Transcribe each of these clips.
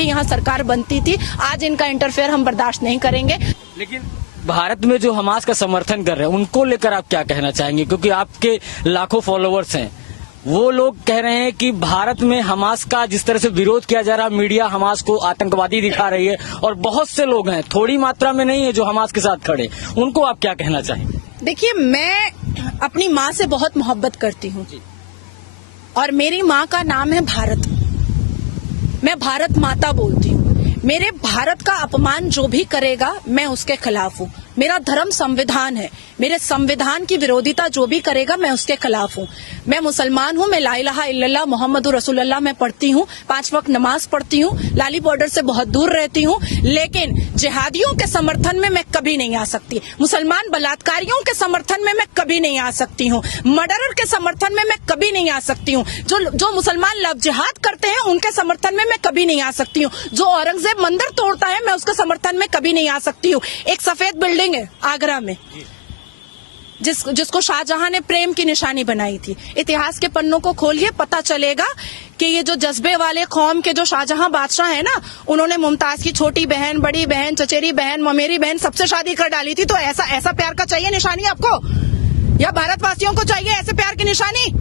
भी यहाँ सरकार बनती थी। आज इनका इंटरफेयर हम बर्दाश्त नहीं करेंगे। लेकिन भारत में जो हमास का समर्थन कर रहे हैं उनको लेकर आप क्या कहना चाहेंगे, क्योंकि आपके लाखों फॉलोअर्स हैं, वो लोग कह रहे हैं कि भारत में हमास का जिस तरह से विरोध किया जा रहा है, मीडिया हमास को आतंकवादी दिखा रही है और बहुत से लोग हैं, थोड़ी मात्रा में नहीं है, जो हमास के साथ खड़े, उनको आप क्या कहना चाहेंगे? देखिए, मैं अपनी माँ से बहुत मोहब्बत करती हूँ और मेरी माँ का नाम है भारत। मैं भारत माता बोलती हूँ। मेरे भारत का अपमान जो भी करेगा मैं उसके खिलाफ हूँ। मेरा धर्म संविधान है, मेरे संविधान की विरोधिता जो भी करेगा मैं उसके खिलाफ हूँ। मैं मुसलमान हूँ, मैं ला इलाहा इल्लल्लाह मोहम्मदुर रसूलुल्लाह मैं पढ़ती हूँ, 5 वक्त नमाज पढ़ती हूँ, लाली बॉर्डर से बहुत दूर रहती हूँ, लेकिन जिहादियों के समर्थन में मैं कभी नहीं आ सकती। मुसलमान बलात्कारियों के समर्थन में मैं कभी नहीं आ सकती हूँ। मर्डरर के समर्थन में मैं कभी नहीं आ सकती हूँ। जो मुसलमान लव जिहाद करते हैं उनके समर्थन में मैं कभी नहीं आ सकती हूँ। जो औरंगजेब मंदिर तोड़ता है मैं उसके समर्थन में कभी नहीं आ सकती हूँ। एक सफेद बिल्डिंग है आगरा में जिसको शाहजहां ने प्रेम की निशानी बनाई थी। इतिहास के पन्नों को खोलिए, पता चलेगा कि ये जो जज्बे वाले कौम के जो शाहजहां बादशाह है ना, उन्होंने मुमताज की छोटी बहन, बड़ी बहन, चचेरी बहन, ममेरी बहन सबसे शादी कर डाली थी। तो ऐसा प्यार का चाहिए निशानी आपको, या भारतवासियों को चाहिए ऐसे प्यार की निशानी?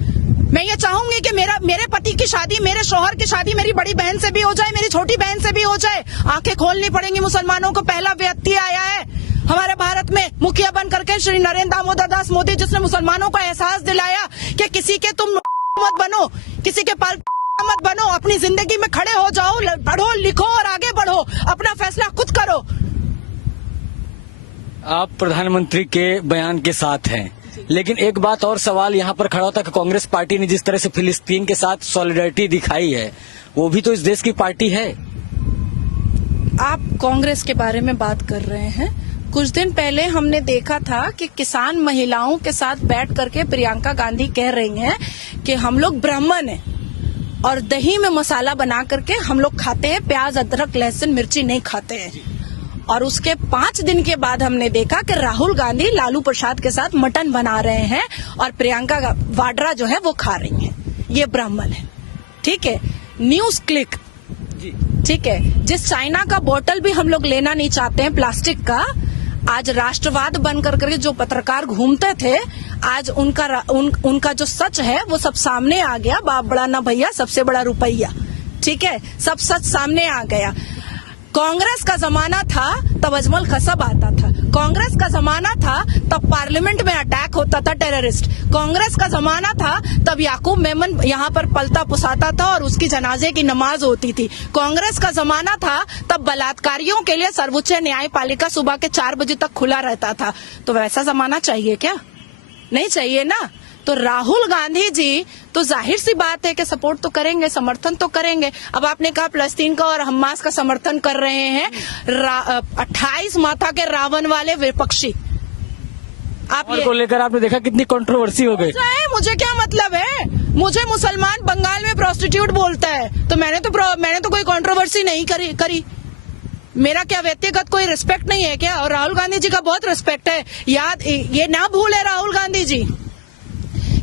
मैं ये चाहूंगी कि मेरे पति की शादी, मेरे शौहर की शादी मेरी बड़ी बहन से भी हो जाए, मेरी छोटी बहन से भी हो जाए। आंखें खोलनी पड़ेंगी मुसलमानों को। पहला व्यक्ति आया है हमारे भारत में मुखिया बन करके, श्री नरेंद्र दामोदर दास मोदी, जिसने मुसलमानों को एहसास दिलाया कि किसी के तुम मत बनो, किसी के पाल मत बनो, अपनी जिंदगी में खड़े हो जाओ, पढ़ो लिखो और आगे बढ़ो, अपना फैसला खुद करो। आप प्रधानमंत्री के बयान के साथ हैं, लेकिन एक बात और सवाल यहाँ पर खड़ा होता है कि कांग्रेस पार्टी ने जिस तरह से फिलिस्तीन के साथ सॉलिडारिटी दिखाई है, वो भी तो इस देश की पार्टी है। आप कांग्रेस के बारे में बात कर रहे हैं। कुछ दिन पहले हमने देखा था कि किसान महिलाओं के साथ बैठ करके प्रियंका गांधी कह रही हैं कि हम लोग ब्राह्मण हैं और दही में मसाला बना करके हम लोग खाते हैं, प्याज अदरक लहसुन मिर्ची नहीं खाते हैं। और उसके 5 दिन के बाद हमने देखा कि राहुल गांधी लालू प्रसाद के साथ मटन बना रहे हैं और प्रियंका वाड्रा जो है वो खा रही हैं। ये ब्राह्मण है, ठीक है। न्यूज क्लिक, ठीक है। जिस चाइना का बोतल भी हम लोग लेना नहीं चाहते हैं प्लास्टिक का, आज राष्ट्रवाद बन करके जो पत्रकार घूमते थे, आज उनका जो सच है वो सब सामने आ गया। बाप बड़ा ना भैया, सबसे बड़ा रुपया, ठीक है। सब सच सामने आ गया। कांग्रेस का जमाना था तब अजमल खसब आता था, कांग्रेस का जमाना था तब पार्लियामेंट में अटैक होता था टेररिस्ट, कांग्रेस का जमाना था तब याकूब मेमन यहाँ पर पलता पुसाता था और उसकी जनाजे की नमाज होती थी, कांग्रेस का जमाना था तब बलात्कारियों के लिए सर्वोच्च न्यायपालिका सुबह के 4 बजे तक खुला रहता था। तो वैसा जमाना चाहिए क्या? नहीं चाहिए ना। तो राहुल गांधी जी तो जाहिर सी बात है कि सपोर्ट तो करेंगे, समर्थन तो करेंगे। अब आपने कहा फलस्तीन का और हमास का समर्थन कर रहे हैं 28 माथा के रावण वाले विपक्षी। आप को लेकर आपने देखा कितनी कंट्रोवर्सी हो गई। मुझे क्या मतलब है? मुझे मुसलमान बंगाल में प्रोस्टिट्यूट बोलता है तो मैंने तो कोई कंट्रोवर्सी नहीं करी। मेरा क्या व्यक्तिगत कोई रिस्पेक्ट नहीं है क्या? और राहुल गांधी जी का बहुत रिस्पेक्ट है। याद ये ना भूले राहुल गांधी जी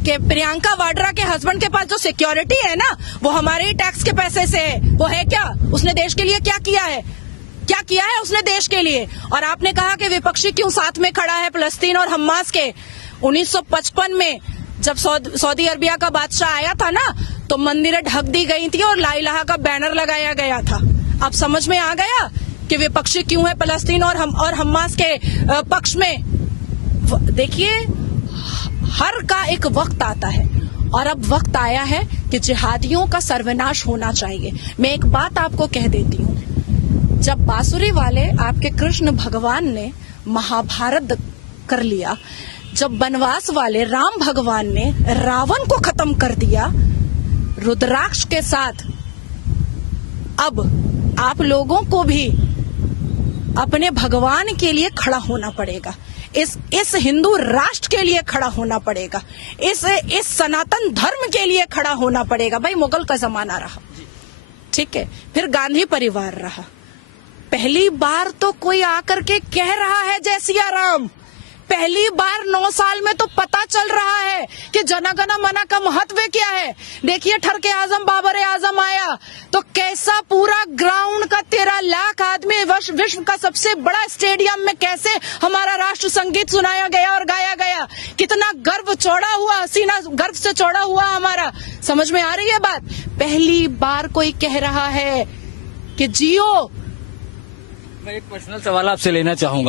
कि प्रियंका वाड्रा के हस्बैंड के पास जो सिक्योरिटी है ना, वो हमारे ही टैक्स के पैसे से है। वो है क्या? उसने देश के लिए क्या किया है? क्या किया है उसने देश के लिए? और आपने कहा कि विपक्षी क्यों साथ में खड़ा है फलस्तीन और हमास के। 1955 में जब सऊदी अरबिया का बादशाह आया था ना, तो मंदिरें ढक दी गई थी और ला इलाहा का बैनर लगाया गया था। अब समझ में आ गया कि विपक्षी क्यों है फलस्तीन और हमास के पक्ष में। देखिए, हर का एक वक्त आता है और अब वक्त आया है कि जिहादियों का सर्वनाश होना चाहिए। मैं एक बात आपको कह देती हूँ, जब बांसुरी वाले आपके कृष्ण भगवान ने महाभारत कर लिया, जब वनवास वाले राम भगवान ने रावण को खत्म कर दिया रुद्राक्ष के साथ, अब आप लोगों को भी अपने भगवान के लिए खड़ा होना पड़ेगा। इस हिंदू राष्ट्र के लिए खड़ा होना पड़ेगा। इस सनातन धर्म के लिए खड़ा होना पड़ेगा। भाई, मुगल का जमाना रहा, ठीक है, फिर गांधी परिवार रहा। पहली बार तो कोई आकर के कह रहा है जय सिया राम। पहली बार 9 साल में तो पता चल रहा है कि जनगण मन का महत्व क्या है। देखिए, ठरके आजम बाबर आजम आया तो कैसा पूरा ग्राउंड लाख आदमी विश्व का सबसे बड़ा स्टेडियम में कैसे हमारा राष्ट्र संगीत सुनाया गया और गाया गया, कितना गर्व चौड़ा हुआ, सीना गर्व से चौड़ा हुआ हमारा। समझ में आ रही है बात? पहली बार कोई कह रहा है कि जियो। मैं एक पर्सनल सवाल आपसे लेना चाहूंगा।